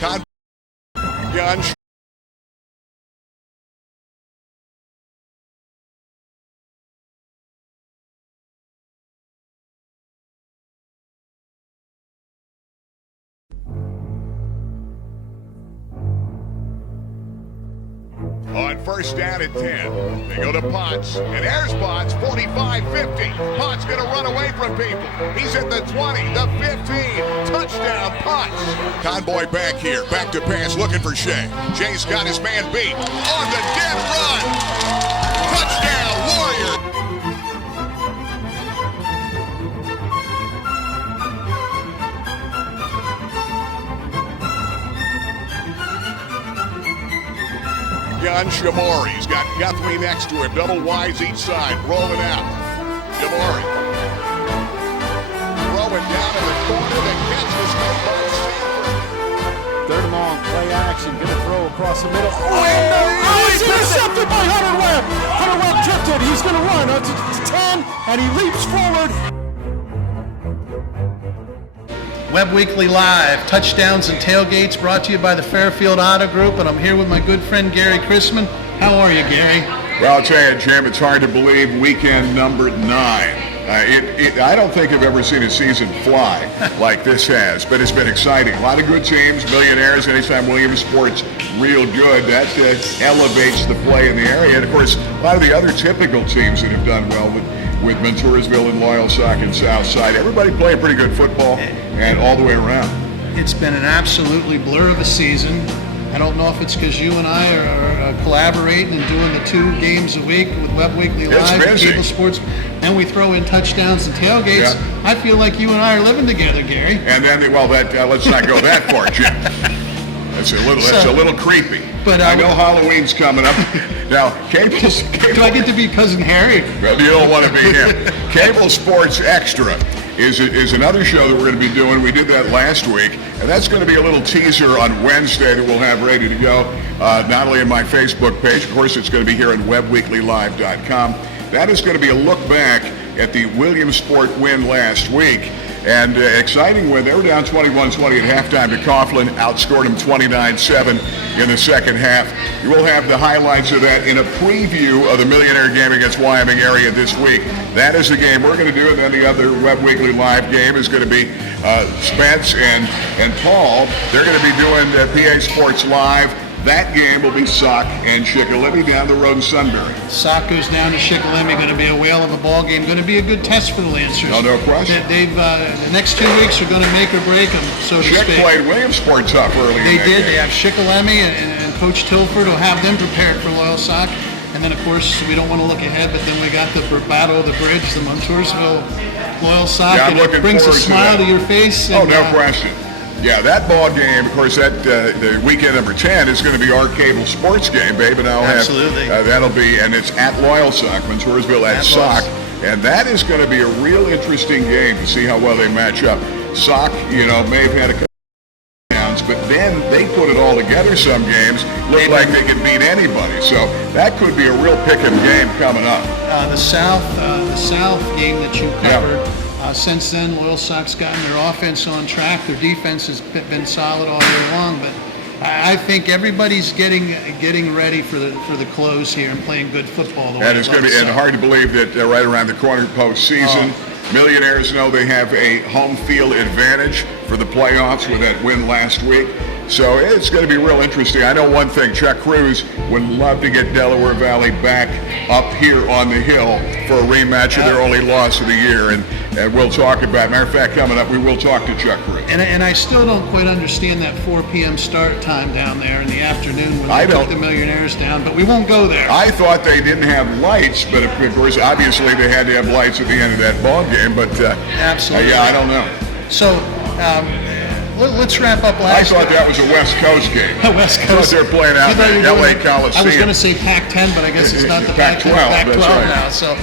Gun. On first down at 10, they go to Potts, and there's Potts, 45-50. Potts going to run away from people. He's at the 20, the 15, touchdown Potts. Convoy back here, back to pass, looking for Shea. Shay's got his man beat on the dead run. Touchdown, Warrior. Gun Shamori. He's got Guthrie next to him. Double wides each side. Rolling out. Shamori. Throwing down in the corner. The catch was made by Stanford. Third and long. Play action. Going to throw across the middle. He's intercepted by Hunter Webb. Hunter Webb drifted. He's going to run to 10, and he leaps forward. Webb Weekly Live, touchdowns and tailgates, brought to you by the Fairfield Auto Group, and I'm here with my good friend Gary Chrisman. How are you, Gary? Well, I'll tell you, Jim, it's hard to believe weekend number 9. I don't think I've ever seen a season fly like this has, but it's been exciting. A lot of good teams, millionaires. Anytime Williamsport's real good, that elevates the play in the area. And, of course, a lot of the other typical teams that have done well with Montoursville and Loyalsock and Southside. Everybody playing pretty good football and all the way around. It's been an absolutely blur of a season. I don't know if it's because you and I are collaborating and doing the 2 games a week with Webb Weekly Live and cable sports, and we throw in touchdowns and tailgates. Yeah. I feel like you and I are living together, Gary. And then, let's not go that far, Jim. That's a little creepy. But I know Halloween's coming up. Now, cable. Do I get to be Cousin Harry? Well, you don't want to be him. Cable Sports Extra is another show that we're going to be doing. We did that last week, and that's going to be a little teaser on Wednesday that we'll have ready to go, not only on my Facebook page. Of course, it's going to be here at WebbWeeklyLive.com. That is going to be a look back at the Williamsport win last week. And exciting win. They were down 21-20 at halftime to Coughlin, outscored them 29-7 in the second half. You will have the highlights of that in a preview of the Millionaire game against Wyoming area this week. That is the game we're going to do, and then the other Webb Weekly Live game is going to be Spence and Paul. They're going to be doing PA Sports Live. That game will be Sock and Shikellamy down the road in Sunbury. Sock goes down to Shikellamy, going to be a whale of a ball game, going to be a good test for the Lancers. No question. The next 2 weeks are going to make or break them, so to speak. Chick played Williamsport tough early. They did. Game. They have Shikellamy and Coach Tilford will have them prepared for Loyalsock. And then, of course, we don't want to look ahead, but then we got the Battle of the Bridge, the Montoursville Loyalsock, yeah, and it brings a smile to your face. And, no question. Yeah, that ball game, of course, that the weekend number 10 is going to be our cable sports game, babe, and Absolutely. That'll be, and it's at Loyalsock, Montoursville at Sock, and that is going to be a real interesting game to see how well they match up. Sock, may have had a couple downs, but then they put it all together some games, look like they can beat anybody, so that could be a real pick-em game coming up. The South game that you covered. Yeah. Since then, Loyalsock's gotten their offense on track. Their defense has been solid all year long, but I think everybody's getting ready for the close here and playing good football. And it's going to be hard to believe that right around the corner postseason. Millionaires know they have a home field advantage for the playoffs with that win last week. So it's going to be real interesting. I know one thing, Chuck Cruz would love to get Delaware Valley back up here on the hill for a rematch of their only loss of the year. And we'll talk about it. Matter of fact, coming up, we will talk to Chuck Cruz. And I still don't quite understand that 4 p.m. start time down there in the afternoon when they took the Millionaires down, but we won't go there. I thought they didn't have lights, but of course, obviously they had to have lights at the end of that ball game. But absolutely, yeah, I don't know. So let's wrap up I thought that was a West Coast game. West Coast. I thought they were playing out in LA Coliseum. I was going to say Pac-10, but I guess it's not the Pac-12. Pac-12 right. now. So,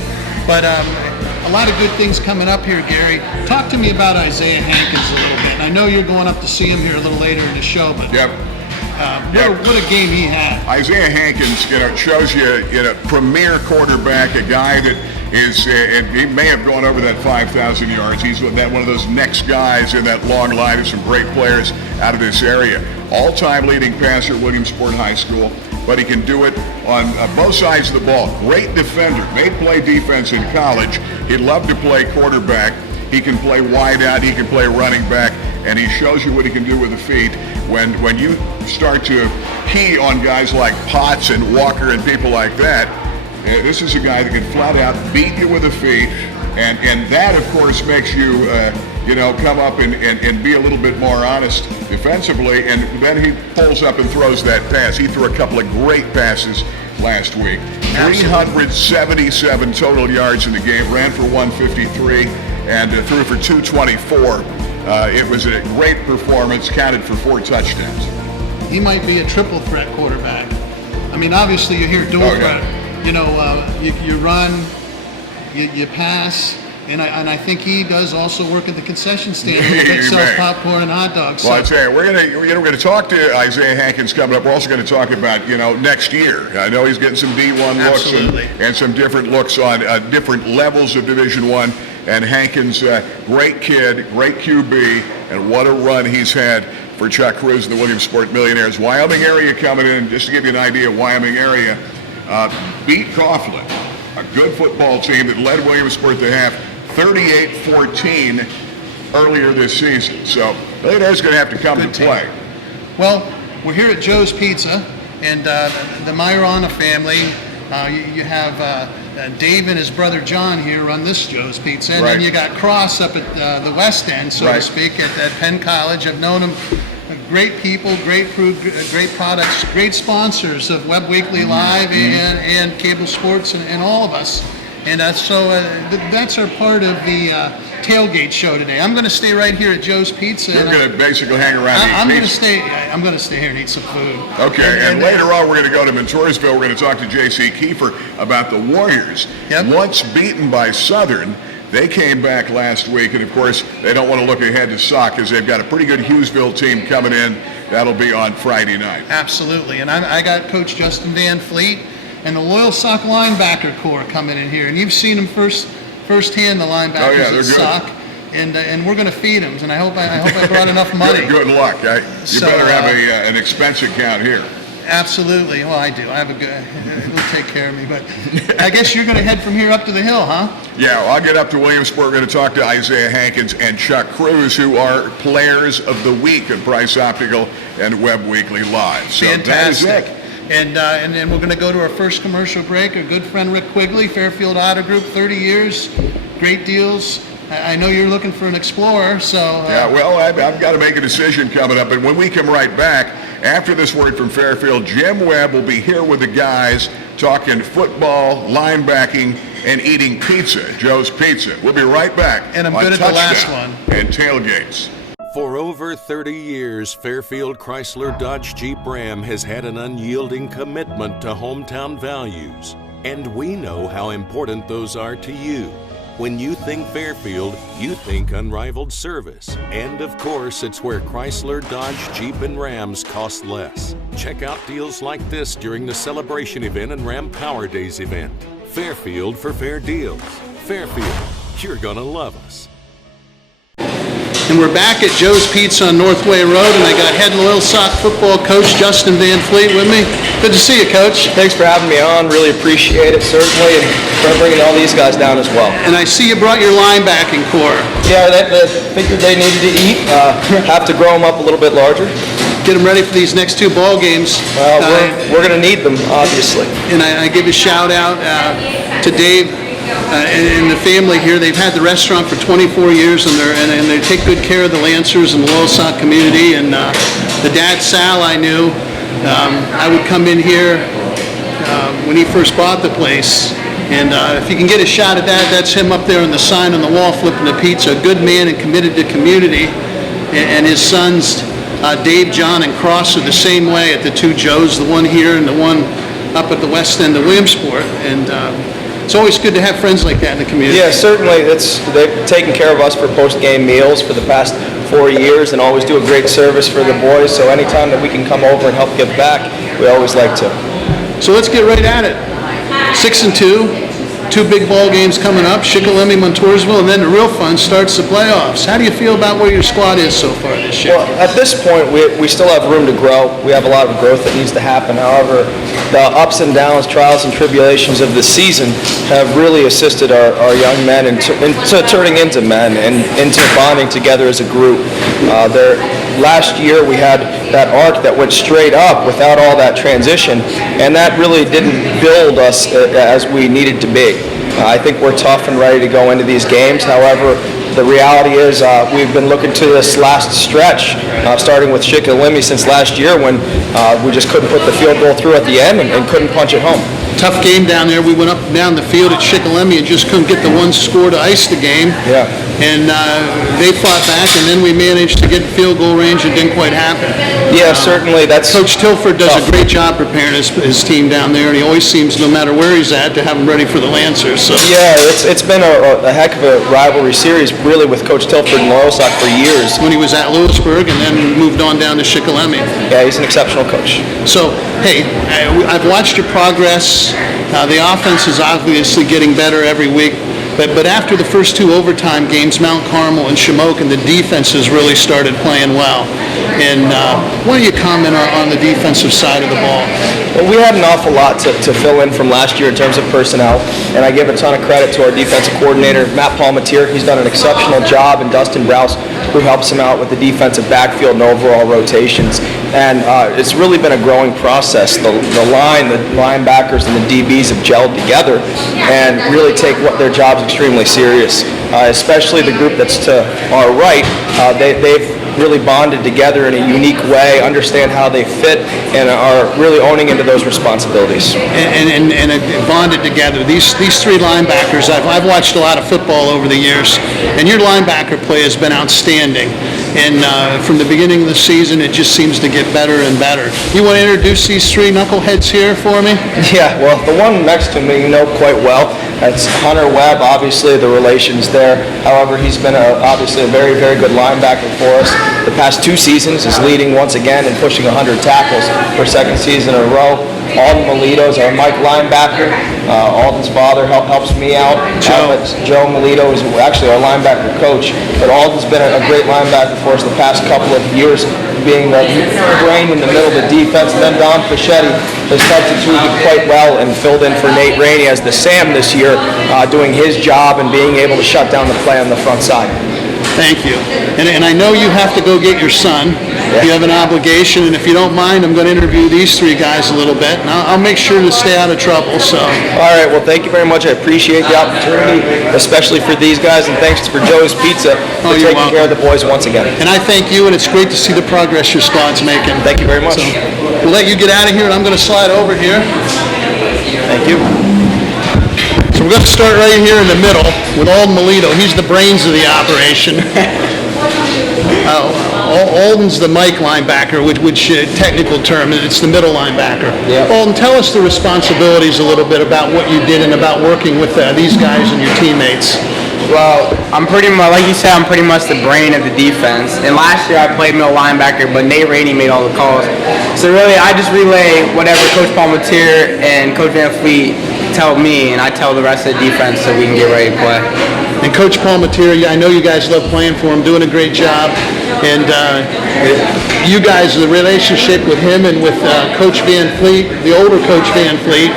but a lot of good things coming up here, Gary. Talk to me about Isaiah Hankins a little bit. And I know you're going up to see him here a little later in the show, but what a game he had. Isaiah Hankins, shows you, premier quarterback, a guy that is, he may have gone over that 5,000 yards. He's one of those next guys in that long line of some great players out of this area. All-time leading passer at Williamsport High School, but he can do it on both sides of the ball. Great defender. Made play defense in college. He'd love to play quarterback. He can play wide out. He can play running back. And he shows you what he can do with the feet. When you start to key on guys like Potts and Walker and people like that, this is a guy that can flat out beat you with the feet. And that, of course, makes you, come up and be a little bit more honest defensively. And then he pulls up and throws that pass. He threw a couple of great passes last week. 377 total yards in the game, ran for 153, and threw for 224. It was a great performance, counted for 4 touchdowns. He might be a triple threat quarterback. I mean, obviously you hear dual threat. You run, you pass, and I think he does also work at the concession stand. He sells popcorn and hot dogs. Well, I tell you, we're going to talk to Isaiah Hankins coming up. We're also going to talk about next year. I know he's getting some D1 looks and some different looks on different levels of Division I. And Hankins, great kid, great QB, and what a run he's had for Chuck Cruz and the Williamsport Millionaires. Wyoming area coming in, just to give you an idea of Wyoming area, beat Coughlin, a good football team that led Williamsport to have 38-14 earlier this season. So Millionaires going to have to come to play. Well, we're here at Joe's Pizza, and the Myrona family. You have Dave and his brother John here run this Joe's Pizza, and then you got Cross up at the West End, so to speak, at Penn College. I've known them. Great people, great food, great products, great sponsors of Webb Weekly Live and Cable Sports and all of us. And so that's our part of the tailgate show today. I'm going to stay right here at Joe's Pizza. You're going to basically hang around and eat I'm going to stay here and eat some food. Okay, and later on we're going to go to Montoursville. We're going to talk to J.C. Kiefer about the Warriors. Once beaten by Southern, they came back last week, and of course they don't want to look ahead to Sock because they've got a pretty good Hughesville team coming in. That'll be on Friday night. Absolutely, and I got Coach Justin Van Fleet and the Loyalsock linebacker corps coming in here, and you've seen them firsthand, the linebackers at Sock, and we're going to feed them, and I hope I brought enough money. Good luck. You better have an expense account here. Absolutely. Well, I do. I have a good. He'll take care of me. But I guess you're going to head from here up to the hill, huh? Yeah, I'll get up to Williamsport. We're going to talk to Isaiah Hankins and Chuck Cruz, who are players of the week at Price Optical and Webb Weekly Live. So fantastic. That is it. And then we're going to go to our first commercial break. Our good friend Rick Quigley, Fairfield Auto Group, 30 years, great deals. I know you're looking for an Explorer, so... yeah, well, I've got to make a decision coming up. And when we come right back, after this word from Fairfield, Jim Webb will be here with the guys talking football, linebacking, and eating pizza, Joe's Pizza. We'll be right back. And I'm good at the last one. And Tailgates. For over 30 years, Fairfield Chrysler Dodge Jeep Ram has had an unyielding commitment to hometown values. And we know how important those are to you. When you think Fairfield, you think unrivaled service. And of course, it's where Chrysler, Dodge, Jeep, and Rams cost less. Check out deals like this during the celebration event and Ram Power Days event. Fairfield for fair deals. Fairfield, you're gonna love us. And we're back at Joe's Pizza on Northway Road, and I got head Loyalsock football coach Justin Van Fleet with me. Good to see you, Coach. Thanks for having me on. Really appreciate it, certainly, and for bringing all these guys down as well. And I see you brought your linebacking core. Yeah, they figured they needed to eat. Have to grow them up a little bit larger. Get them ready for these next 2 ball games. Well, we're going to need them, obviously. And I give a shout out to Dave. And the family here, they've had the restaurant for 24 years, and they take good care of the Lancers and the Loyalsock community. And the dad, Sal, I knew. I would come in here when he first bought the place. And if you can get a shot at that, that's him up there on the sign on the wall flipping the pizza. A good man and committed to community. And his sons, Dave, John, and Cross are the same way at the 2 Joes, the one here and the one up at the west end of Williamsport. And it's always good to have friends like that in the community. Yeah, certainly. They've taken care of us for post-game meals for the past 4 years and always do a great service for the boys. So anytime that we can come over and help give back, we always like to. So let's get right at it. 6-2. 2 big ball games coming up, Shikellamy, Montoursville, and then the real fun starts the playoffs. How do you feel about where your squad is so far this year? Well, at this point, we still have room to grow. We have a lot of growth that needs to happen. However, the ups and downs, trials and tribulations of the season have really assisted our young men into turning into men and into bonding together as a group. Last year we had that arc that went straight up without all that transition, and that really didn't build us as we needed to be. I think we're tough and ready to go into these games. However, the reality is we've been looking to this last stretch, starting with Shikellamy since last year when we just couldn't put the field goal through at the end and couldn't punch it home. Tough game down there. We went up and down the field at Shikellamy and just couldn't get the one score to ice the game. Yeah. And they fought back, and then we managed to get in field goal range. It didn't quite happen. Yeah, certainly. Coach Tilford does a great job preparing his team down there, and he always seems, no matter where he's at, to have them ready for the Lancers. So. Yeah, it's been a heck of a rivalry series, really, with Coach Tilford and Loyalsock for years. When he was at Lewisburg and then moved on down to Shikellamy. Yeah, he's an exceptional coach. So, hey, I've watched your progress. The offense is obviously getting better every week. But after the first 2 overtime games, Mount Carmel and Shamokin, the defenses really started playing well. And why don't you comment on the defensive side of the ball? Well, we had an awful lot to fill in from last year in terms of personnel, and I give a ton of credit to our defensive coordinator, Matt Palmatier. He's done an exceptional job, and Dustin Browse, who helps him out with the defensive backfield and overall rotations. And it's really been a growing process. The linebackers, and the DBs have gelled together and really take their jobs extremely serious, especially the group that's to our right. They've really bonded together in a unique way, understand how they fit, and are really owning into those responsibilities. And bonded together. These 3 linebackers, I've watched a lot of football over the years, and your linebacker play has been outstanding. And from the beginning of the season, it just seems to get better and better. You want to introduce these 3 knuckleheads here for me? Yeah, well, the one next to me you know quite well. That's Hunter Webb, obviously the relations there. However, he's been obviously a very, very good linebacker for us. The past 2 seasons is leading once again and pushing 100 tackles for 2nd season in a row. Alden Melito is our Mike linebacker. Alden's father helps me out. Joe Melito is actually our linebacker coach. But Alden's been a great linebacker for us the past couple of years, being the brain in the middle of the defense. And then Don Fischetti has substituted quite well and filled in for Nate Rainey as the Sam this year, doing his job and being able to shut down the play on the front side. Thank you. And I know you have to go get your son. You have an obligation, and if you don't mind, I'm going to interview these 3 guys a little bit, and I'll make sure to stay out of trouble. So. All right. Well, thank you very much. I appreciate the opportunity, especially for these guys, and thanks for Joe's Pizza for taking care of the boys once again. And I thank you, and it's great to see the progress your squad's making. Thank you very much. So, we'll let you get out of here, and I'm going to slide over here. Thank you. So we're going to start right here in the middle with Alden Melito. He's the brains of the operation. Alden's the Mike linebacker, which technical term, it's the middle linebacker. Yeah. Alden, tell us the responsibilities a little bit about what you did and about working with these guys and your teammates. Well, I'm pretty much, like you said, I'm pretty much the brain of the defense. And last year I played middle linebacker, but Nate Rainey made all the calls. So really, I just relay whatever Coach Palmatier and Coach Van Fleet tell me, and I tell the rest of the defense so we can get ready to play. And Coach Palmatier, I know you guys love playing for him, doing a great job. And you guys, the relationship with him and with Coach Van Fleet, the older Coach Van Fleet,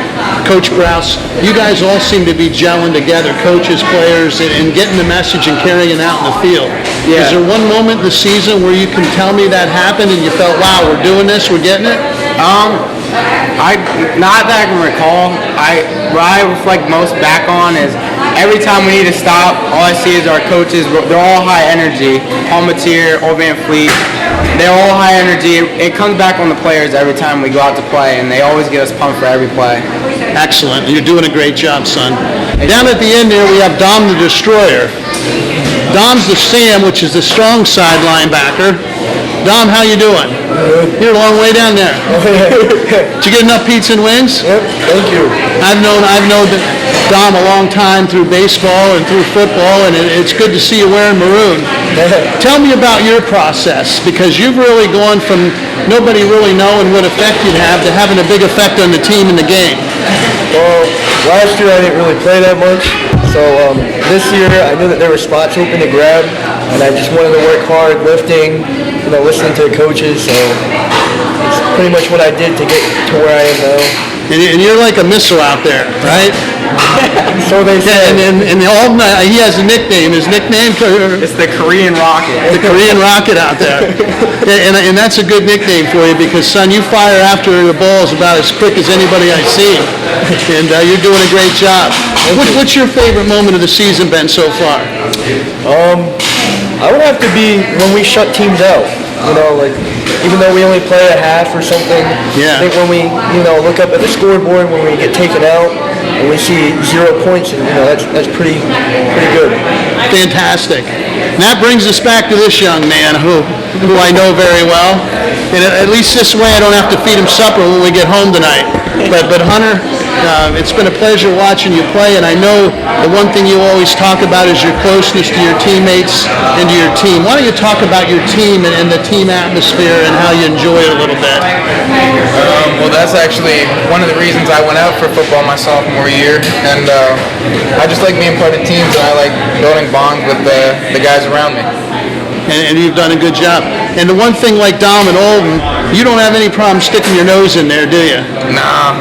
Coach Browse, you guys all seem to be gelling together, coaches, players, and getting the message and carrying it out in the field. Yeah. Is there one moment in the season where you can tell me that happened and you felt, wow, we're doing this, we're getting it? Not that I can recall. What I reflect most back on is every time we need to stop, all I see is our coaches, they're all high energy. Palmatier, Old Van Fleet, they're all high energy. It comes back on the players every time we go out to play, and they always get us pumped for every play. Excellent. You're doing a great job, son. Down at the end there, we have Dom the Destroyer. Dom's the Sam, which is the strong side linebacker. Dom, how you doing? Good. You're a long way down there. Did you get enough pizza and wings? Yep, thank you. I've known Dom a long time through baseball and through football, and it's good to see you wearing maroon. Tell me about your process, because you've really gone from nobody really knowing what effect you'd have to having a big effect on the team in the game. Well, last year I didn't really play that much, so this year I knew that there were spots open to grab, and I just wanted to work hard, lifting, listening to the coaches, so it's pretty much what I did to get to where I am now. And you're like a missile out there, right? So they say. And he has a nickname. His nickname? It's the Korean Rocket. The Korean Rocket out there. And that's a good nickname for you because, son, you fire after the balls about as quick as anybody I've seen. And you're doing a great job. What's your favorite moment of the season been so far? I would have to be when we shut teams out. Even though we only play a half or something, yeah. I think when we, look up at the scoreboard when we get taken out and we see 0 points, and that's pretty good. Fantastic. And that brings us back to this young man who I know very well. And at least this way I don't have to feed him supper when we get home tonight. But Hunter, it's been a pleasure watching you play, and I know the one thing you always talk about is your closeness to your teammates and to your team. Why don't you talk about your team and the team atmosphere and how you enjoy it a little bit? Well, that's actually one of the reasons I went out for football my sophomore year, and I just like being part of teams, and I like building bonds with the guys around me. And you've done a good job. And the one thing like Dom and Olden, you don't have any problem sticking your nose in there, do you? Nah.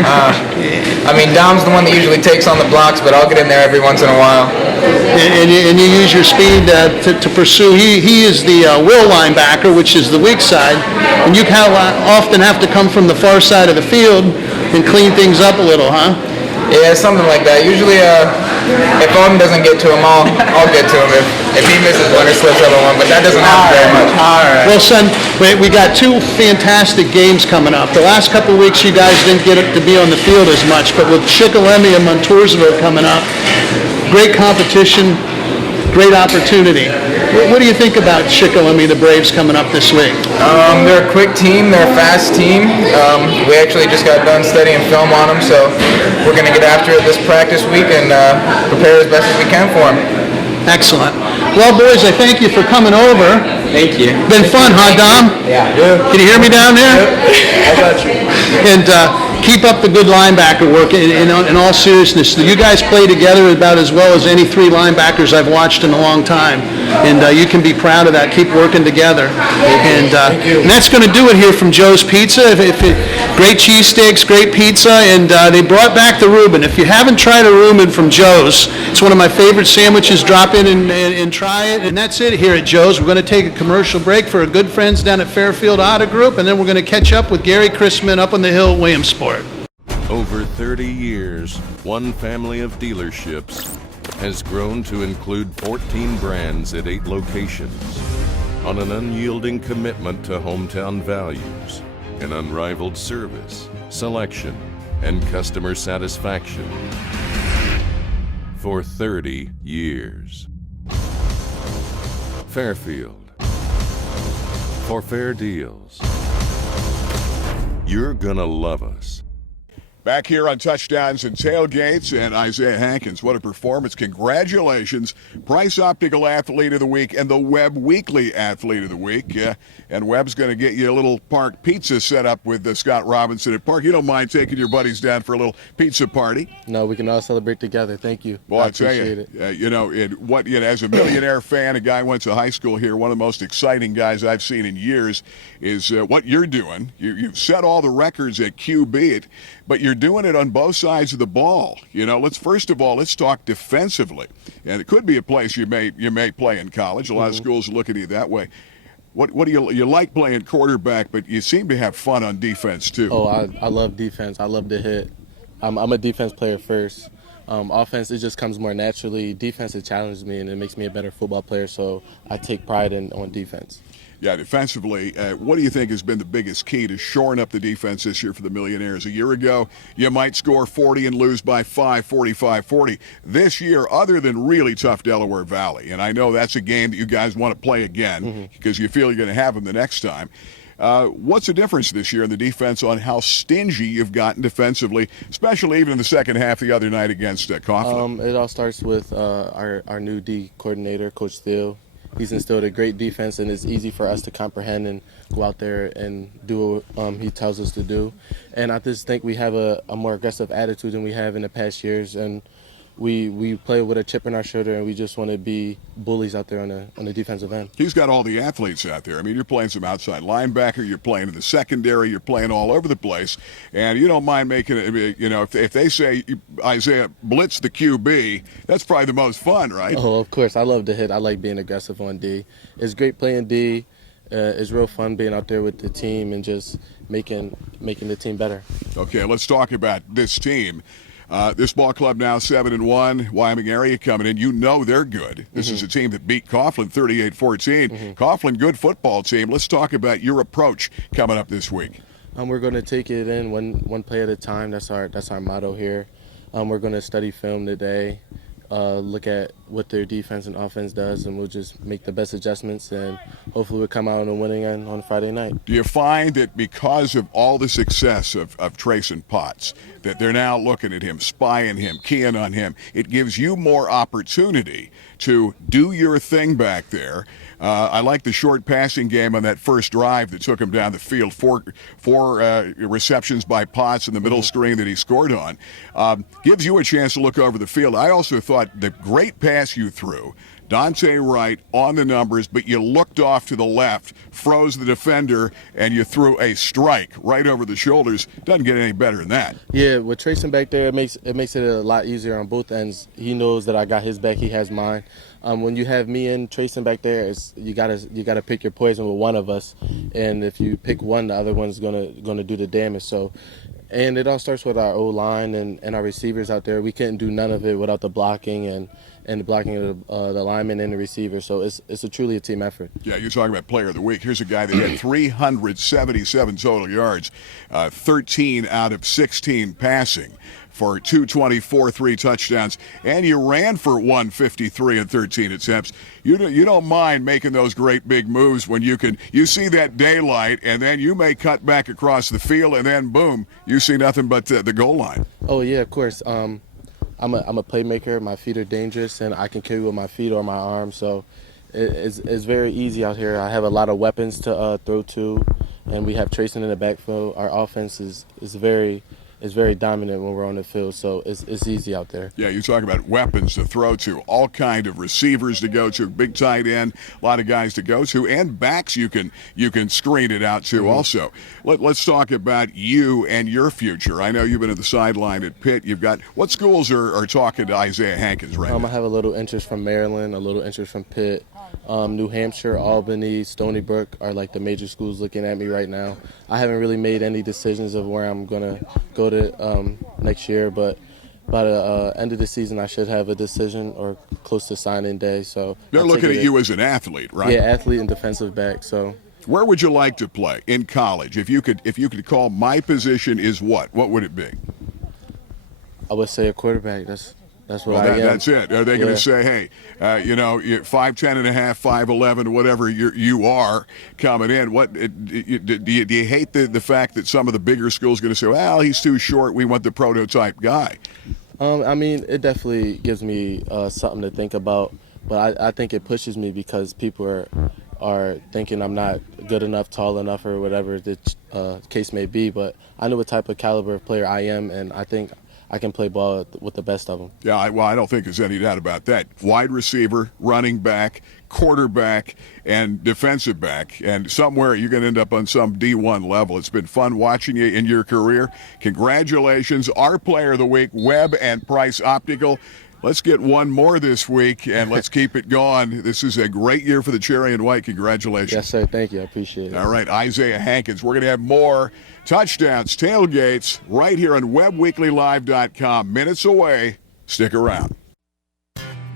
I mean, Dom's the one that usually takes on the blocks, but I'll get in there every once in a while. And you use your speed to pursue. He is the will linebacker, which is the weak side, and you often have to come from the far side of the field and clean things up a little, huh? Yeah, something like that. Usually, if Olden doesn't get to him, I'll get to him if he misses one or slips up on one, but that doesn't happen very much. All right. Well, son, we got 2 fantastic games coming up. The last couple of weeks, you guys didn't get to be on the field as much, but with Shikellamy and Montoursville coming up, great competition, great opportunity. What do you think about Shikellamy, the Braves, coming up this week? They're a quick team. They're a fast team. We actually just got done studying film on them, so we're going to get after it this practice week and prepare as best as we can for them. Excellent. Well, boys, I thank you for coming over. Thank you. Been fun, huh, Dom? Yeah. Can you hear me down there? I got you. And keep up the good linebacker work. In all seriousness, you guys play together about as well as any 3 linebackers I've watched in a long time. And you can be proud of that. Keep working together. And that's going to do it here from Joe's Pizza. Great cheesesteaks, great pizza, and they brought back the Reuben. If you haven't tried a Reuben from Joe's, it's one of my favorite sandwiches. Drop in and try it. And that's it here at Joe's. We're going to take a commercial break for our good friends down at Fairfield Auto Group, and then we're going to catch up with Gary Chrisman up on the hill, Williamsport. Over 30 years, one family of dealerships has grown to include 14 brands at 8 locations on an unyielding commitment to hometown values and unrivaled service, selection, and customer satisfaction for 30 years. Fairfield. For fair deals. You're gonna love us. Back here on Touchdowns and Tailgates, and Isaiah Hankins, what a performance. Congratulations, Price Optical Athlete of the Week and the Webb Weekly Athlete of the Week. And Webb's going to get you a little park pizza set up with Scott Robinson at Park. You don't mind taking your buddies down for a little pizza party? No, we can all celebrate together. Thank you. Well, I tell you, as a Millionaire fan, a guy who went to high school here, one of the most exciting guys I've seen in years is what you're doing. You've set all the records at QB, but you're doing it on both sides of the ball. Let's talk defensively. And it could be a place you may play in college. A lot of schools look at you that way. What do you like playing quarterback, but you seem to have fun on defense too. Oh, I love defense. I love to hit. I'm a defense player first. Offense, it just comes more naturally. Defense, it challenges me and it makes me a better football player, so I take pride on defense. Yeah, defensively, what do you think has been the biggest key to shoring up the defense this year for the Millionaires? A year ago, you might score 40 and lose by 5, 45-40. This year, other than really tough Delaware Valley, and I know that's a game that you guys want to play again because you feel you're going to have them the next time. What's the difference this year in the defense on how stingy you've gotten defensively, especially even in the second half the other night against Coughlin? It all starts with our new D coordinator, Coach Thiel. he's instilled a great defense, and it's easy for us to comprehend and go out there and do what he tells us to do. And I just think we have a more aggressive attitude than we have in the past years, and we play with a chip in our shoulder, and we just want to be bullies out there on the defensive end. He's got all the athletes out there. I mean, you're playing some outside linebacker, you're playing in the secondary, you're playing all over the place, and you don't mind making it. You know, if they say Isaiah blitz the QB, that's probably the most fun, right? Oh, of course. I love to hit. I like being aggressive on D. It's great playing D. It's real fun being out there with the team and just making the team better. Okay, let's talk about this team. This ball club now 7-1, Wyoming area coming in. You know they're good. This is a team that beat Coughlin 38-14. Coughlin, good football team. Let's talk about your approach coming up this week. We're going to take it in one play at a time. That's our motto here. We're going to study film today, look at what their defense and offense does, and we'll just make the best adjustments, and hopefully we'll come out on a winning end on Friday night. Do you find that because of all the success of Trayson Potts, that they're now looking at him, spying him, keying on him, it gives you more opportunity to do your thing back there? I like the short passing game on that first drive that took him down the field. Four receptions by Potts in the middle screen that he scored on. Gives you a chance to look over the field. I also thought the great pass you threw, Dante Wright on the numbers, but you looked off to the left, froze the defender, and you threw a strike right over the shoulders. Doesn't get any better than that. Yeah, with Trayson back there, it makes it a lot easier on both ends. He knows that I got his back, he has mine. When you have me and Trayson back there, you gotta pick your poison with one of us, and if you pick one, the other one's gonna do the damage. So, and it all starts with our O-line and our receivers out there. We couldn't do none of it without the blocking and the blocking of the linemen and the receiver. So it's truly a team effort. Yeah, you're talking about player of the week. Here's a guy that had 377 total yards, 13 out of 16 passing for 224, 3 touchdowns, and you ran for 153 in 13 attempts. You don't mind making those great big moves when you see that daylight, and then you may cut back across the field, and then boom, you see nothing but the goal line. Oh yeah, of course. I'm a playmaker. My feet are dangerous, and I can carry with my feet or my arms. So it's very easy out here. I have a lot of weapons to throw to, and we have Trayson in the backfield. Our offense is very dominant when we're on the field, so it's easy out there. Yeah, you talk about weapons to throw to, all kind of receivers to go to, big tight end, a lot of guys to go to, and backs you can screen it out to also. Let's talk about you and your future. I know you've been at the sideline at Pitt. You've got, what schools are talking to Isaiah Hankins right now? I have a little interest from Maryland, a little interest from Pitt. New Hampshire, Albany, Stony Brook are like the major schools looking at me right now. I haven't really made any decisions of where I'm going to go to next year, but by the end of the season I should have a decision or close to signing day. So they're looking at you as an athlete, right? Yeah, athlete and defensive back. So where would you like to play in college? If you could call my position is what would it be? I would say a quarterback. That's what I am. That's it. Are they going to say, hey, you're 5'10 and a half, 5'11", whatever you are coming in? What do you hate the fact that some of the bigger schools are going to say, well, he's too short, we want the prototype guy? I mean, it definitely gives me something to think about, but I think it pushes me because people are thinking I'm not good enough, tall enough, or whatever the case may be. But I know what type of caliber of player I am, and I think I can play ball with the best of them. Yeah, I don't think there's any doubt about that. Wide receiver, running back, quarterback, and defensive back. And somewhere you're going to end up on some D1 level. It's been fun watching you in your career. Congratulations. Our player of the week, Webb and Price Optical. Let's get one more this week, and let's keep it going. This is a great year for the Cherry and White. Congratulations. Yes, sir. Thank you. I appreciate it. All right, Isaiah Hankins. We're going to have more touchdowns, tailgates, right here on WebWeeklyLive.com. Minutes away. Stick around.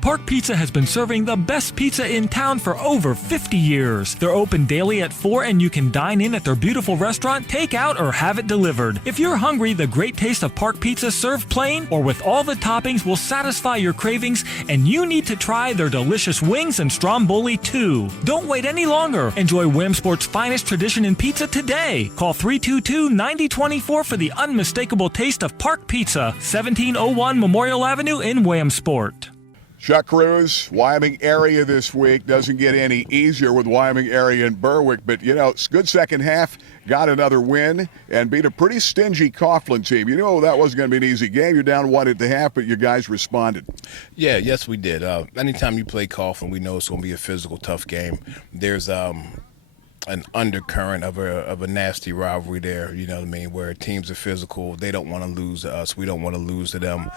Park Pizza has been serving the best pizza in town for over 50 years. They're open daily at 4 and you can dine in at their beautiful restaurant, take out, or have it delivered. If you're hungry, the great taste of Park Pizza served plain or with all the toppings will satisfy your cravings, and you need to try their delicious wings and stromboli too. Don't wait any longer. Enjoy Williamsport's finest tradition in pizza today. Call 322-9024 for the unmistakable taste of Park Pizza, 1701 Memorial Avenue in Williamsport. Chuck Cruz, Wyoming area this week. Doesn't get any easier with Wyoming area and Berwick, but, it's a good second half. Got another win and beat a pretty stingy Coughlin team. You know that wasn't going to be an easy game. You're down 1 at the half, but you guys responded. Yeah, yes, we did. Anytime you play Coughlin, we know it's going to be a physical, tough game. There's an undercurrent of a nasty rivalry there, you know what I mean, where teams are physical. They don't want to lose to us. We don't want to lose to them.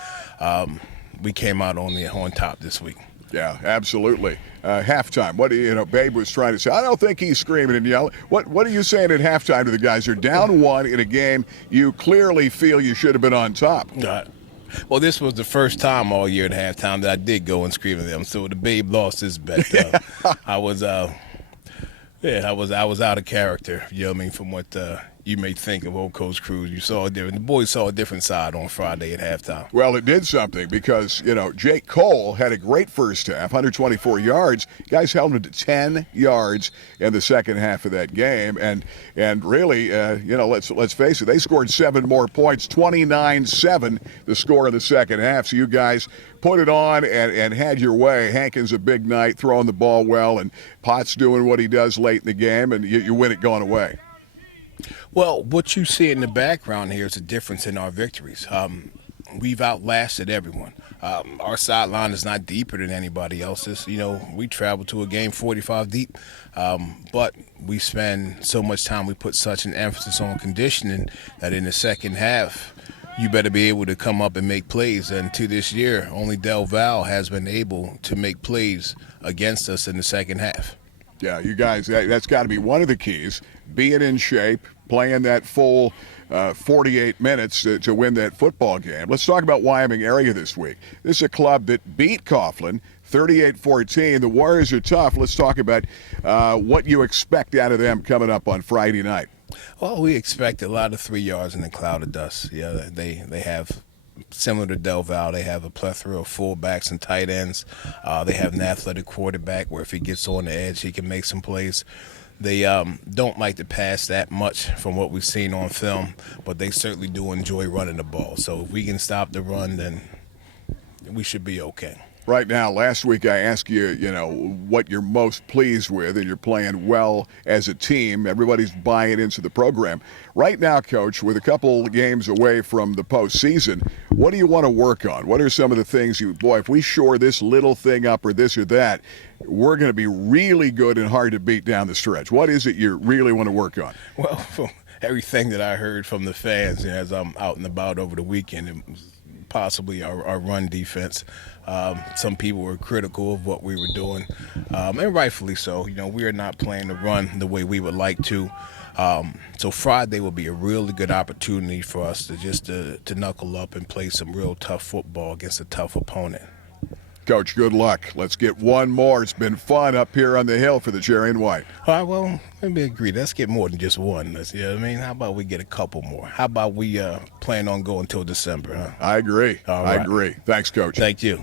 We came out on top this week. Yeah, absolutely. Halftime, what Babe was trying to say. I don't think he's screaming and yelling. What are you saying at halftime to the guys? You're down 1 in a game you clearly feel you should have been on top. Well, this was the first time all year at halftime that I did go and scream at them. So the Babe lost his bet. I was out of character, you know what I mean, from what you may think of old Coach Cruz. The boys saw a different side on Friday at halftime. Well, it did something because, Jake Cole had a great first half, 124 yards. Guys held him to 10 yards in the second half of that game. And really, let's face it, they scored 7 more points, 29-7, the score in the second half. So you guys put it on and had your way. Hankins a big night, throwing the ball well, and Potts doing what he does late in the game, and you win it going away. Well, what you see in the background here is a difference in our victories. We've outlasted everyone. Our sideline is not deeper than anybody else's. We travel to a game 45 deep, but we spend so much time, we put such an emphasis on conditioning that in the second half, you better be able to come up and make plays. And to this year, only Del Val has been able to make plays against us in the second half. Yeah, you guys, that's got to be one of the keys, being in shape, playing that full 48 minutes to win that football game. Let's talk about Wyoming area this week. This is a club that beat Coughlin 38-14. The Warriors are tough. Let's talk about what you expect out of them coming up on Friday night. Well, we expect a lot of 3 yards in a cloud of dust. Yeah, they have, similar to Del Val, they have a plethora of fullbacks and tight ends. They have an athletic quarterback where if he gets on the edge, he can make some plays. They don't like to pass that much from what we've seen on film, but they certainly do enjoy running the ball. So if we can stop the run, then we should be okay. Right now, last week I asked you, what you're most pleased with, and you're playing well as a team. Everybody's buying into the program. Right now, Coach, with a couple games away from the postseason, what do you want to work on? What are some of the things if we shore this little thing up or this or that, we're going to be really good and hard to beat down the stretch? What is it you really want to work on? Well, from everything that I heard from the fans as I'm out and about over the weekend, it was possibly our run defense. Some people were critical of what we were doing, and rightfully so. We are not playing the run the way we would like to. So Friday will be a really good opportunity for us to knuckle up and play some real tough football against a tough opponent. Coach, good luck. Let's get one more. It's been fun up here on the hill for the Cherry and White. All right, well, let me agree. Let's get more than just one. How about we get a couple more? How about we plan on going until December? Huh? I agree. I agree. Thanks, Coach. Thank you.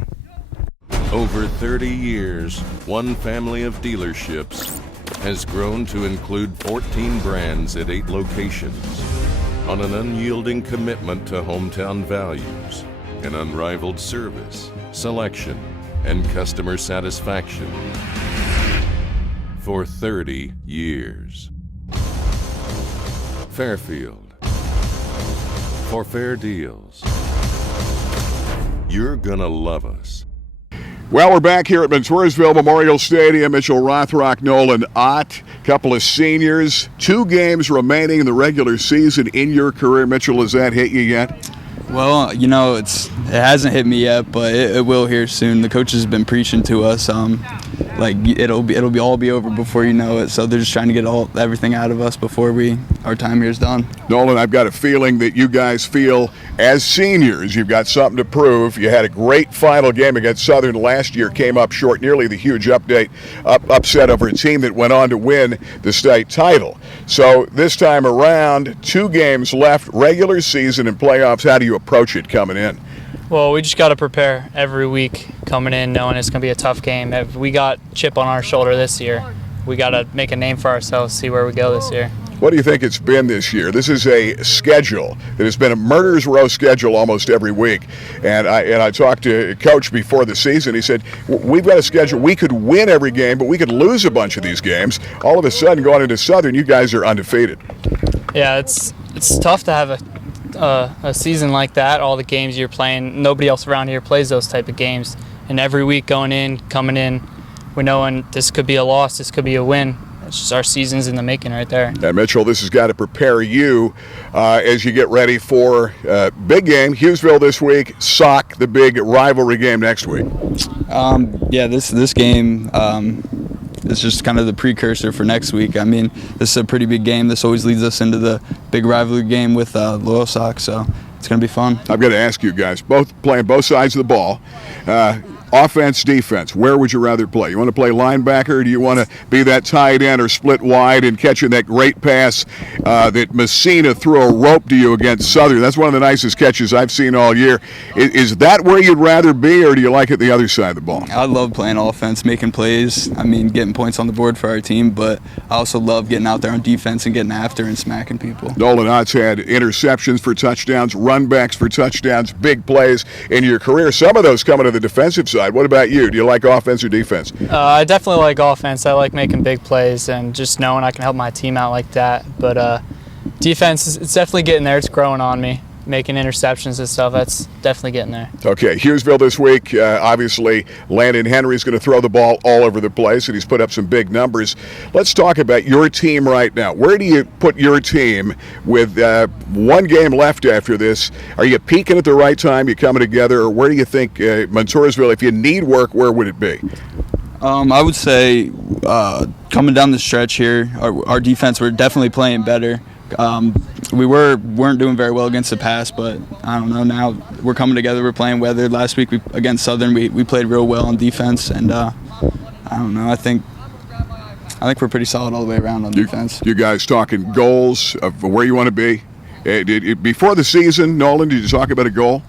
Over 30 years, one family of dealerships has grown to include 14 brands at 8 locations on an unyielding commitment to hometown values, an unrivaled service, selection, and customer satisfaction for 30 years. Fairfield. For fair deals. You're gonna love us. Well, we're back here at Montoursville Memorial Stadium. Mitchell Rothrock, Nolan Ott, couple of seniors, 2 games remaining in the regular season in your career. Mitchell, has that hit you yet? Well, it hasn't hit me yet, but it will here soon. The coaches have been preaching to us, it'll be over before you know it. So they're just trying to get everything out of us before our time here is done. Nolan, I've got a feeling that you guys feel as seniors you've got something to prove. You had a great final game against Southern last year, came up short, nearly the huge upset over a team that went on to win the state title. So this time around, 2 games left, regular season and playoffs. How do you approach it coming in? Well, we just got to prepare every week coming in knowing it's going to be a tough game. If we got chip on our shoulder this year, we got to make a name for ourselves, see where we go this year. What do you think it's been this year? This is a schedule that has been a murderer's row schedule almost every week. And I talked to Coach before the season. He said, we've got a schedule. We could win every game, but we could lose a bunch of these games. All of a sudden, going into Southern, you guys are undefeated. Yeah, it's tough to have a season like that. All the games you're playing, nobody else around here plays those type of games. And every week coming in, we know this could be a loss, this could be a win. It's just our season's in the making right there. And Mitchell, this has got to prepare you as you get ready for big game, Hughesville this week, Sock, the big rivalry game next week. Yeah, this game is just kind of the precursor for next week. I mean, this is a pretty big game. This always leads us into the big rivalry game with Loyalsock, so it's going to be fun. I've got to ask you guys, playing both sides of the ball, offense, defense, where would you rather play? You want to play linebacker, or do you want to be that tight end or split wide and catching that great pass that Messina threw a rope to you against Southern? That's one of the nicest catches I've seen all year. Is that where you'd rather be, or do you like it the other side of the ball? I love playing offense, making plays, getting points on the board for our team, but I also love getting out there on defense and getting after and smacking people. Nolan Ott's had interceptions for touchdowns, runbacks for touchdowns, big plays in your career. Some of those coming to the defensive side. What about you? Do you like offense or defense? I definitely like offense. I like making big plays and just knowing I can help my team out like that. But defense, it's definitely getting there. It's growing on me. Making interceptions and stuff, that's definitely getting there. Okay, Hughesville this week, obviously Landon Henry's going to throw the ball all over the place, and he's put up some big numbers. Let's talk about your team right now. Where do you put your team with one game left after this? Are you peaking at the right time? You coming together? Or where do you think Montoursville, if you need work, where would it be? I would say coming down the stretch here, our defense, we're definitely playing better. We weren't doing very well against the pass, but I don't know, now we're coming together, we're playing weather. Last week against Southern, we played real well on defense, and I don't know, I think we're pretty solid all the way around on defense. You guys talking goals of where you want to be? Before the season, Nolan, did you talk about a goal?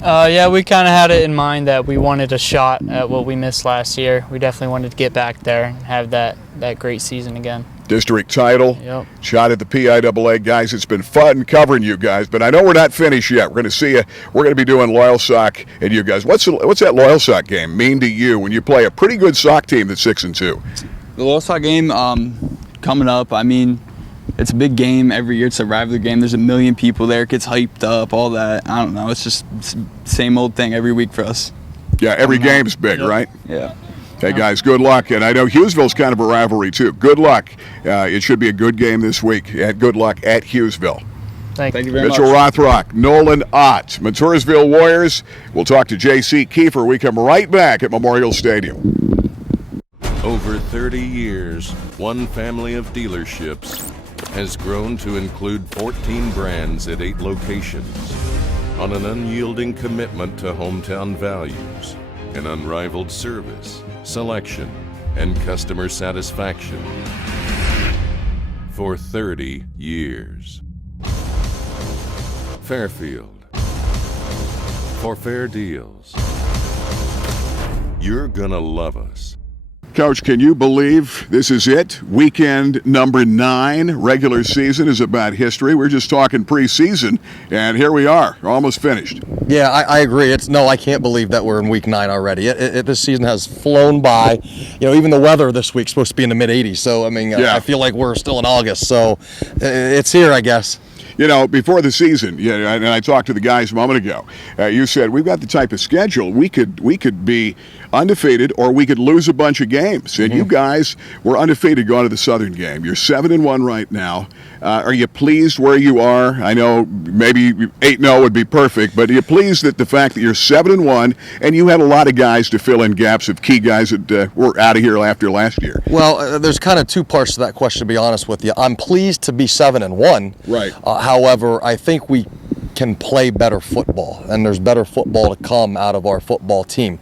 Yeah, we kind of had it in mind that we wanted a shot at what we missed last year. We definitely wanted to get back there and have that great season again. District title, yep. Shot at the PIAA. Guys, it's been fun covering you guys, but I know we're not finished yet. We're going to see you. We're going to be doing Loyalsock and you guys. What's that Loyalsock game mean to you when you play a pretty good sock team that's 6-2? The Loyalsock game coming up, it's a big game every year. It's a rivalry game. There's a million people there. It gets hyped up, all that. I don't know. It's just same old thing every week for us. Yeah, every game's big, yep. Right? Yeah. Hey, guys, good luck. And I know Hughesville's kind of a rivalry, too. Good luck. It should be a good game this week. Good luck at Hughesville. Thank you very Mitchell much. Rothrock, Nolan Ott, Montoursville Warriors. We'll talk to J.C. Kiefer. We come right back at Memorial Stadium. Over 30 years, one family of dealerships has grown to include 14 brands at 8 locations on an unyielding commitment to hometown values, an unrivaled service, selection, and customer satisfaction for 30 years. Fairfield, for fair deals. You're gonna love us. Coach, can you believe this is it? Weekend number 9. Regular season is about history. We're just talking preseason, and here we are. We're almost finished. Yeah, I agree. I can't believe that we're in week 9 already. This season has flown by. Even the weather this week's supposed to be in the mid-80s. So, I feel like we're still in August. So, it's here, I guess. Before the season, and I talked to the guys a moment ago, you said we've got the type of schedule we could be undefeated or we could lose a bunch of games. And you guys were undefeated going to the Southern game. You're 7-1 right now. Are you pleased where you are? I know maybe 8-0 would be perfect, but are you pleased that the fact that you're 7-1 and you had a lot of guys to fill in gaps of key guys that were out of here after last year? Well, there's kind of 2 parts to that question, to be honest with you. I'm pleased to be 7-1. Right. However, I think we can play better football, and there's better football to come out of our football team.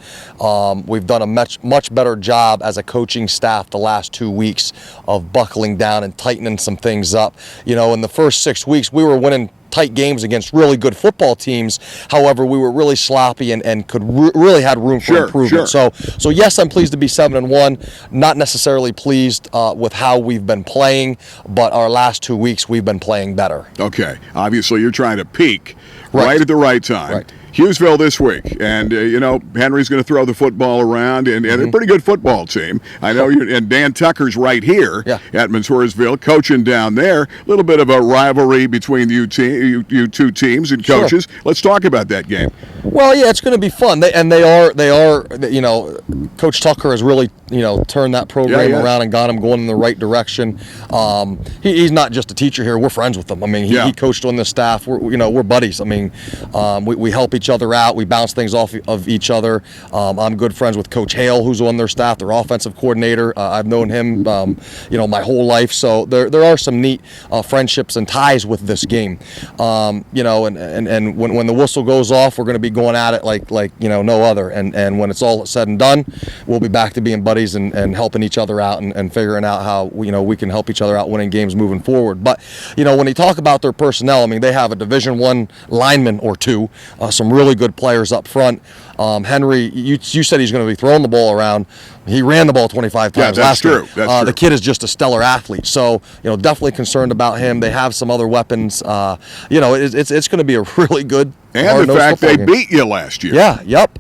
We've done a much better job as a coaching staff the last 2 weeks of buckling down and tightening some things up. In the first 6 weeks, we were winning tight games against really good football teams. However, we were really sloppy and could really had room for improvement. Sure. So yes, I'm pleased to be 7-1. Not necessarily pleased with how we've been playing, but our last 2 weeks we've been playing better. Okay. Obviously, you're trying to peak right at the right time. Right. Hughesville this week, and Henry's going to throw the football around, and they're a pretty good football team. I know and Dan Tucker's right here at Montoursville, coaching down there. A little bit of a rivalry between you two teams and coaches. Sure. Let's talk about that game. Well, yeah, it's going to be fun. They are. Coach Tucker has really turned that program around and got them going in the right direction. He's not just a teacher here. We're friends with him. I mean, he coached on the staff. We're buddies. I mean, we help each other out. We bounce things off of each other. I'm good friends with Coach Hale, who's on their staff, their offensive coordinator. I've known him, my whole life. So there are some neat friendships and ties with this game. And when the whistle goes off, we're going to be going at it like no other. And when it's all said and done, we'll be back to being buddies and helping each other out and figuring out how we can help each other out winning games moving forward. But when you talk about their personnel, I mean, they have a Division I lineman or two, some really good players up front. Henry, you said he's going to be throwing the ball around. He ran the ball 25 times last year. That's true. The kid is just a stellar athlete. So, definitely concerned about him. They have some other weapons. It's going to be a really good. And the fact they beat you last year. Yeah. Yep.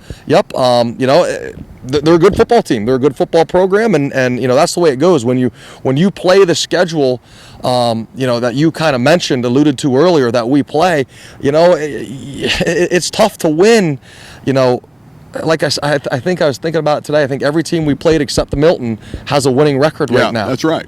They're a good football team. They're a good football program, and that's the way it goes. When you play the schedule, that you kind of alluded to earlier that we play, it's tough to win. Like I think I was thinking about it today. I think every team we played except the Milton has a winning record right now. That's right.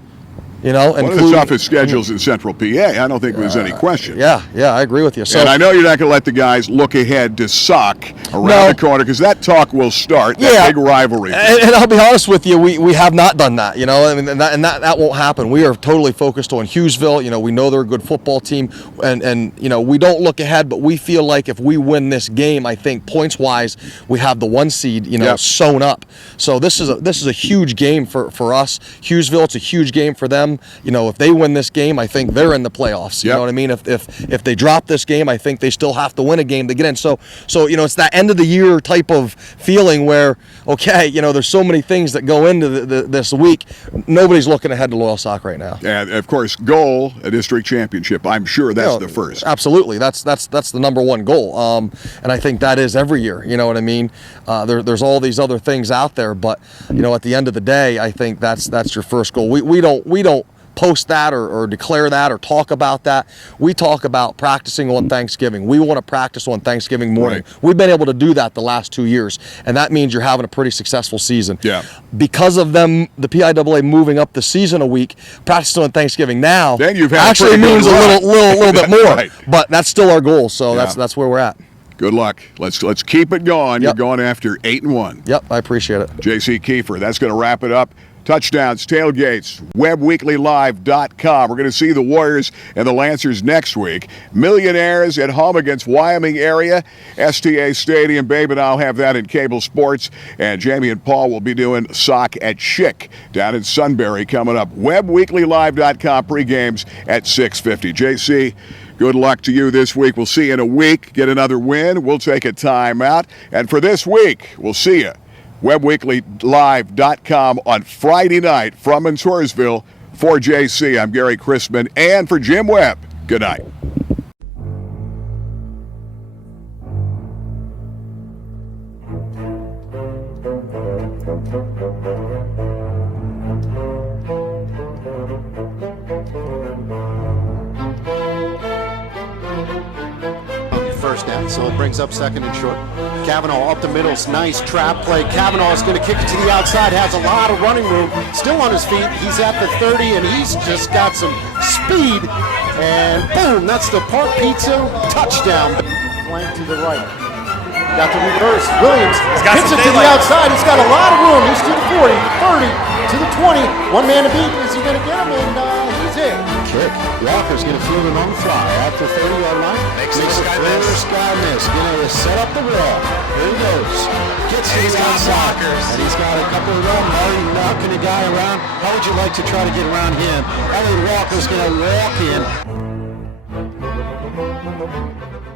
One of the toughest schedules in Central PA. I don't think there's any question. Yeah, I agree with you. So, and I know you're not going to let the guys look ahead to Sock around the corner, because that talk will start. That big rivalry. And I'll be honest with you, we have not done that. That won't happen. We are totally focused on Hughesville. We know they're a good football team, and we don't look ahead, but we feel like if we win this game, I think points wise, we have the 1 seed sewn up. So this is a huge game for us. Hughesville, it's a huge game for them. If they win this game, I think they're in the playoffs. You know what I mean? If they drop this game, I think they still have to win a game to get in. So it's that end of the year type of feeling where, there's so many things that go into this week. Nobody's looking ahead to Loyalsock right now. And of course, goal, a district championship. I'm sure that's the first. Absolutely, that's the number one goal. And I think that is every year. You know what I mean? There's all these other things out there, but at the end of the day, I think that's your first goal. We don't post that or declare that or talk about that. We talk about practicing on Thanksgiving. We want to practice on Thanksgiving morning. Right. We've been able to do that the last 2 years, and that means you're having a pretty successful season. Yeah. Because of them, the PIAA moving up the season a week, practicing on Thanksgiving now then you've had actually means a little bit more. Right. But that's still our goal, so that's where we're at. Good luck. Let's keep it going. You're going after 8-1. Yep, I appreciate it. J.C. Kiefer, that's going to wrap it up. Touchdowns, tailgates, WebbWeeklyLive.com. We're going to see the Warriors and the Lancers next week. Millionaires at home against Wyoming area. STA Stadium, babe, and I'll have that in cable sports. And Jamie and Paul will be doing Sock at Schick down in Sunbury coming up. WebbWeeklyLive.com pregames at 6:50. JC, good luck to you this week. We'll see you in a week. Get another win. We'll take a timeout. And for this week, we'll see you. WebbWeeklyLive.com on Friday night from Montoursville. For JC, I'm Gary Chrisman, and for Jim Webb, good night. First down, so it brings up second and short. Cavanaugh up the middle, nice trap play. Cavanaugh is going to kick it to the outside, has a lot of running room, still on his feet. He's at the 30, and he's just got some speed. And boom, that's the Park Pizza touchdown. Flank to the right. Got the reverse. Williams hits it to the outside. He's got a lot of room. He's to the 40, 30, to the 20. One man to beat. Is he going to get him? And he's in. Kick. Walker's going to field it on the fly at the 30-yard line. Makes a sky miss. Going to set up the wall. Here he goes. Gets to the outside. And he's got a couple of them already knocking a guy around. How would you like to try to get around him? Elliot Walker's going to walk in. Bye.